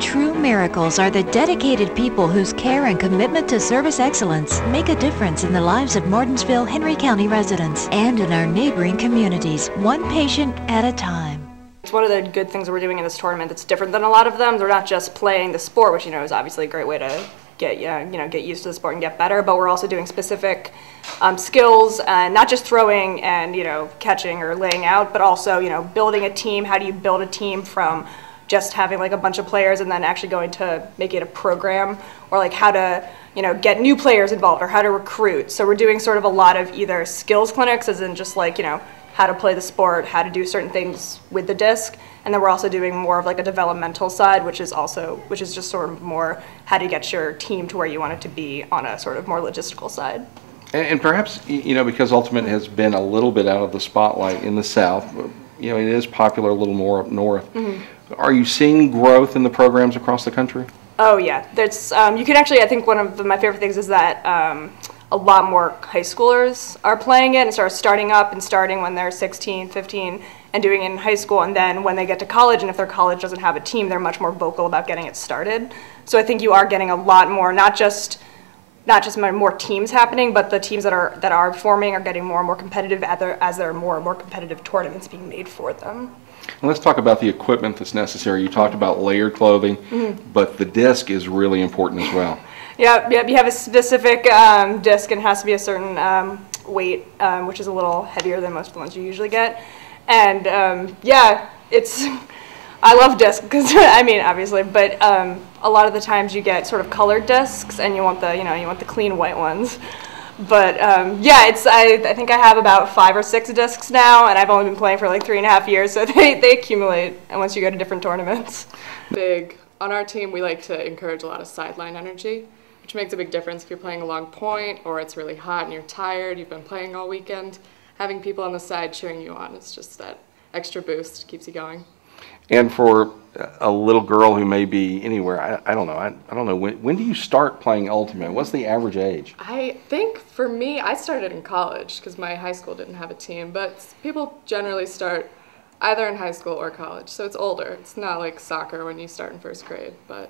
True miracles are the dedicated people whose care and commitment to service excellence make a difference in the lives of Martinsville, Henry County residents and in our neighboring communities, one patient at a time. It's one of the good things we're doing in this tournament that's different than a lot of them. They're not just playing the sport, which is obviously a great way to get used to the sport and get better, but we're also doing specific skills, not just throwing and catching or laying out, but also building a team. How do you build a team from just having like a bunch of players and then actually going to make it a program, or like how to get new players involved or how to recruit. So we're doing sort of a lot of either skills clinics, as in just like how to play the sport, how to do certain things with the disc, and then we're also doing more of like a developmental side, which is just sort of more how to get your team to where you want it to be on a sort of more logistical side. And perhaps because Ultimate has been a little bit out of the spotlight in the South, it is popular a little more up north. Mm-hmm. Are you seeing growth in the programs across the country? Oh yeah, there's you can actually, I think one of my favorite things is that a lot more high schoolers are playing it and starting when they're 16, 15 and doing it in high school, and then when they get to college, and if their college doesn't have a team, they're much more vocal about getting it started. So I think you are getting a lot more, not just more teams happening, but the teams that are forming are getting more and more competitive as there are more and more competitive tournaments being made for them. And let's talk about the equipment that's necessary. You talked about layered clothing, but the disc is really important as well. Yep. You have a specific disc, and it has to be a certain weight, which is a little heavier than most of the ones you usually get. And I love discs because obviously, but a lot of the times you get sort of colored discs, and you want the clean white ones. But I think I have about 5 or 6 discs now, and I've only been playing for like 3.5 years, so they accumulate, and once you go to different tournaments. Big. On our team, we like to encourage a lot of sideline energy, which makes a big difference if you're playing a long point, or it's really hot and you're tired, you've been playing all weekend. Having people on the side cheering you on is just that extra boost, keeps you going. And for a little girl who may be anywhere, I don't know, when do you start playing Ultimate? What's the average age? I think for me, I started in college because my high school didn't have a team, but people generally start either in high school or college, so it's older. It's not like soccer when you start in first grade, but